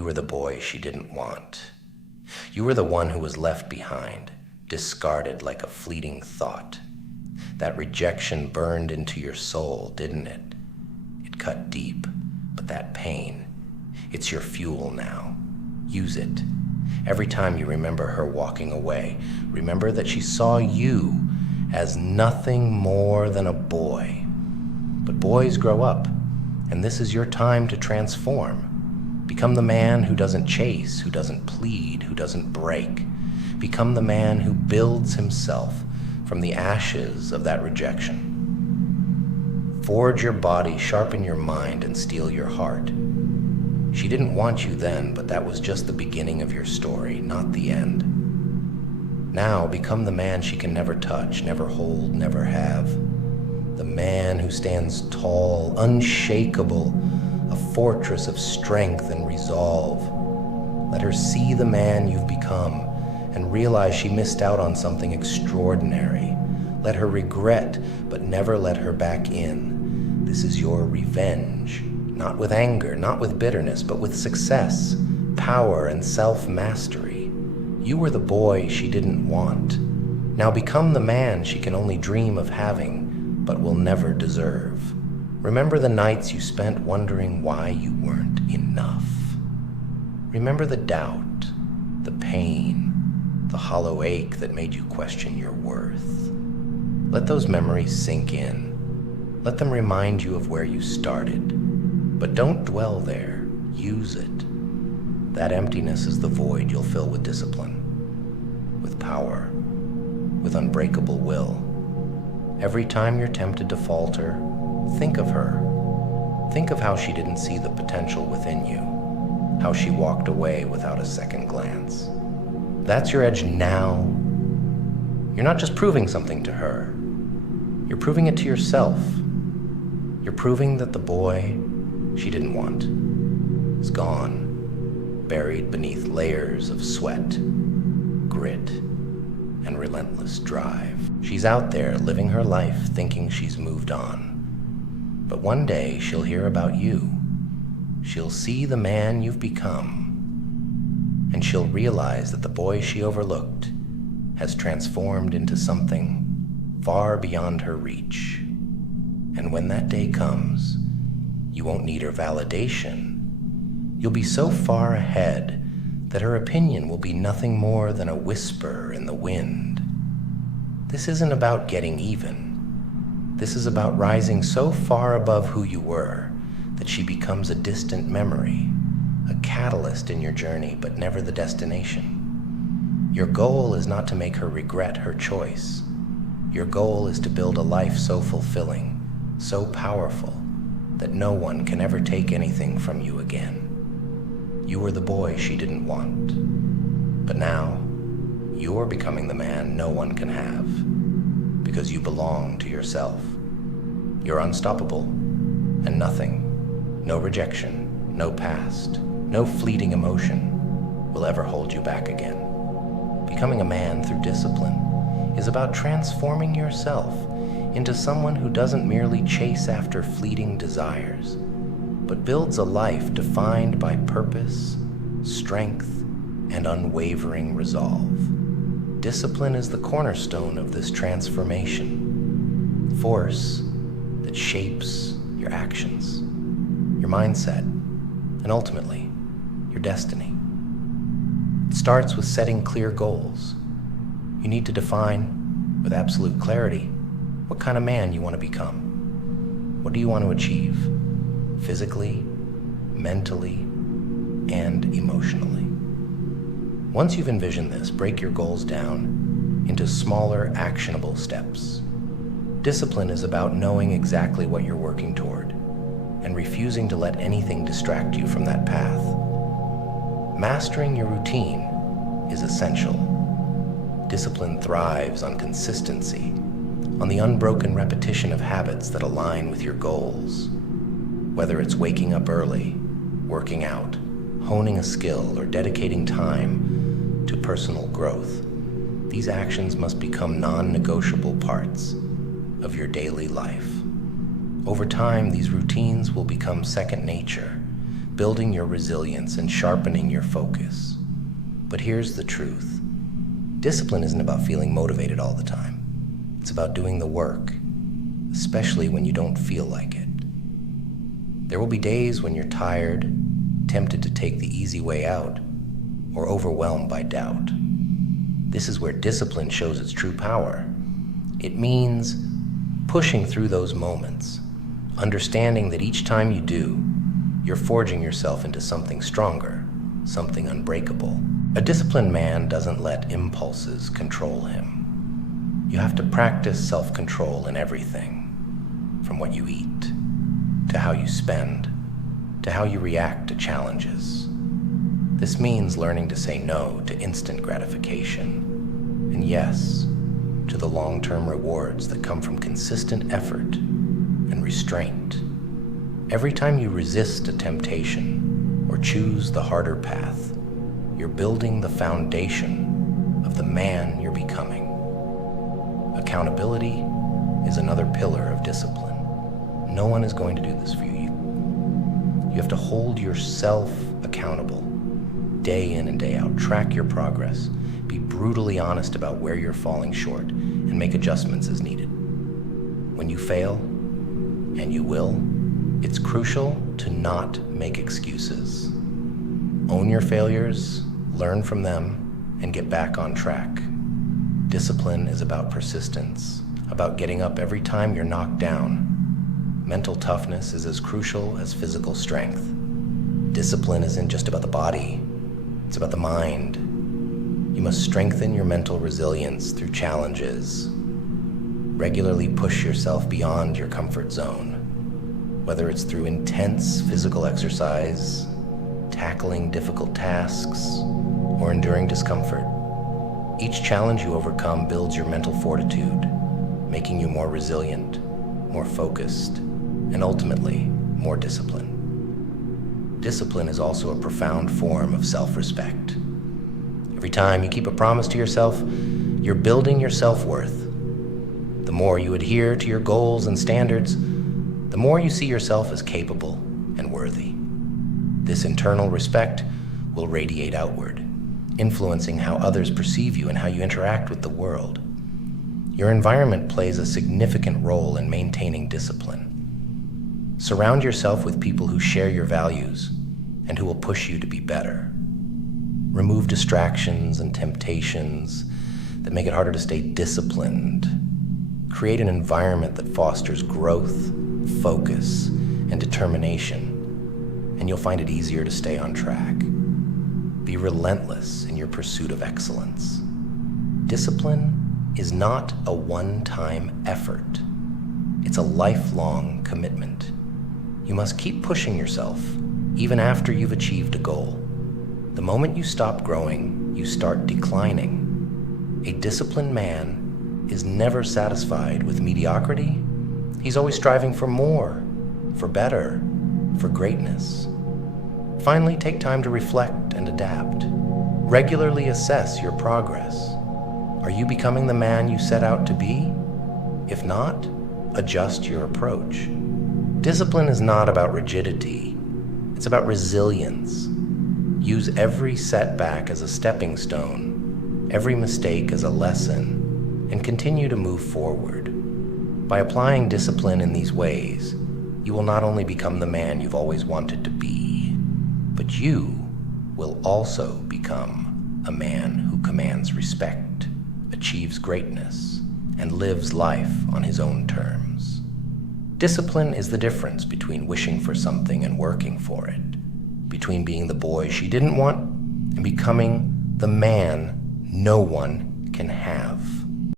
You were the boy she didn't want. You were the one who was left behind, discarded like a fleeting thought. That rejection burned into your soul, didn't it? It cut deep, but that pain, it's your fuel now. Use it. Every time you remember her walking away, remember that she saw you as nothing more than a boy. But boys grow up, and this is your time to transform. Become the man who doesn't chase, who doesn't plead, who doesn't break. Become the man who builds himself from the ashes of that rejection. Forge your body, sharpen your mind, and steel your heart. She didn't want you then, but that was just the beginning of your story, not the end. Now become the man she can never touch, never hold, never have. The man who stands tall, unshakable, a fortress of strength and resolve. Let her see the man you've become and realize she missed out on something extraordinary. Let her regret, but never let her back in. This is your revenge, not with anger, not with bitterness, but with success, power, and self-mastery. You were the boy she didn't want. Now become the man she can only dream of having, but will never deserve. Remember the nights you spent wondering why you weren't enough. Remember the doubt, the pain, the hollow ache that made you question your worth. Let those memories sink in. Let them remind you of where you started. But don't dwell there. Use it. That emptiness is the void you'll fill with discipline, with power, with unbreakable will. Every time you're tempted to falter, think of her. Think of how she didn't see the potential within you, how she walked away without a second glance. That's your edge now. You're not just proving something to her. You're proving it to yourself. You're proving that the boy she didn't want is gone, buried beneath layers of sweat, grit, and relentless drive. She's out there living her life thinking she's moved on. But one day she'll hear about you. She'll see the man you've become, and she'll realize that the boy she overlooked has transformed into something far beyond her reach. And when that day comes, you won't need her validation. You'll be so far ahead that her opinion will be nothing more than a whisper in the wind. This isn't about getting even. This is about rising so far above who you were that she becomes a distant memory, a catalyst in your journey, but never the destination. Your goal is not to make her regret her choice. Your goal is to build a life so fulfilling, so powerful, that no one can ever take anything from you again. You were the boy she didn't want. But now, you're becoming the man no one can have, because you belong to yourself. You're unstoppable, and nothing, no rejection, no past, no fleeting emotion will ever hold you back again. Becoming a man through discipline is about transforming yourself into someone who doesn't merely chase after fleeting desires, but builds a life defined by purpose, strength, and unwavering resolve. Discipline is the cornerstone of this transformation, force that shapes your actions, your mindset, and ultimately, your destiny. It starts with setting clear goals. You need to define, with absolute clarity, what kind of man you want to become. What do you want to achieve? Physically, mentally, and emotionally. Once you've envisioned this, break your goals down into smaller, actionable steps. Discipline is about knowing exactly what you're working toward and refusing to let anything distract you from that path. Mastering your routine is essential. Discipline thrives on consistency, on the unbroken repetition of habits that align with your goals. Whether it's waking up early, working out, honing a skill, or dedicating time to personal growth, these actions must become non-negotiable parts of your daily life. Over time, these routines will become second nature, building your resilience and sharpening your focus. But here's the truth. Discipline isn't about feeling motivated all the time. It's about doing the work, especially when you don't feel like it. There will be days when you're tired, tempted to take the easy way out, or overwhelmed by doubt. This is where discipline shows its true power. It means pushing through those moments, understanding that each time you do, you're forging yourself into something stronger, something unbreakable. A disciplined man doesn't let impulses control him. You have to practice self-control in everything, from what you eat, to how you spend, to how you react to challenges. This means learning to say no to instant gratification, and yes, to the long-term rewards that come from consistent effort and restraint. Every time you resist a temptation or choose the harder path, you're building the foundation of the man you're becoming. Accountability is another pillar of discipline. No one is going to do this for you. You have to hold yourself accountable day in and day out. Track your progress. Be brutally honest about where you're falling short and make adjustments as needed. When you fail, and you will, it's crucial to not make excuses. Own your failures, learn from them, and get back on track. Discipline is about persistence, about getting up every time you're knocked down. Mental toughness is as crucial as physical strength. Discipline isn't just about the body, it's about the mind. You must strengthen your mental resilience through challenges. Regularly push yourself beyond your comfort zone, whether it's through intense physical exercise, tackling difficult tasks, or enduring discomfort. Each challenge you overcome builds your mental fortitude, making you more resilient, more focused, and ultimately, more disciplined. Discipline is also a profound form of self-respect. Every time you keep a promise to yourself, you're building your self-worth. The more you adhere to your goals and standards, the more you see yourself as capable and worthy. This internal respect will radiate outward, influencing how others perceive you and how you interact with the world. Your environment plays a significant role in maintaining discipline. Surround yourself with people who share your values and who will push you to be better. Remove distractions and temptations that make it harder to stay disciplined. Create an environment that fosters growth, focus, and determination, and you'll find it easier to stay on track. Be relentless in your pursuit of excellence. Discipline is not a one-time effort. It's a lifelong commitment. You must keep pushing yourself, even after you've achieved a goal. The moment you stop growing, you start declining. A disciplined man is never satisfied with mediocrity. He's always striving for more, for better, for greatness. Finally, take time to reflect and adapt. Regularly assess your progress. Are you becoming the man you set out to be? If not, adjust your approach. Discipline is not about rigidity. It's about resilience. Use every setback as a stepping stone, every mistake as a lesson, and continue to move forward. By applying discipline in these ways, you will not only become the man you've always wanted to be, but you will also become a man who commands respect, achieves greatness, and lives life on his own terms. Discipline is the difference between wishing for something and working for it, between being the boy she didn't want and becoming the man no one can have.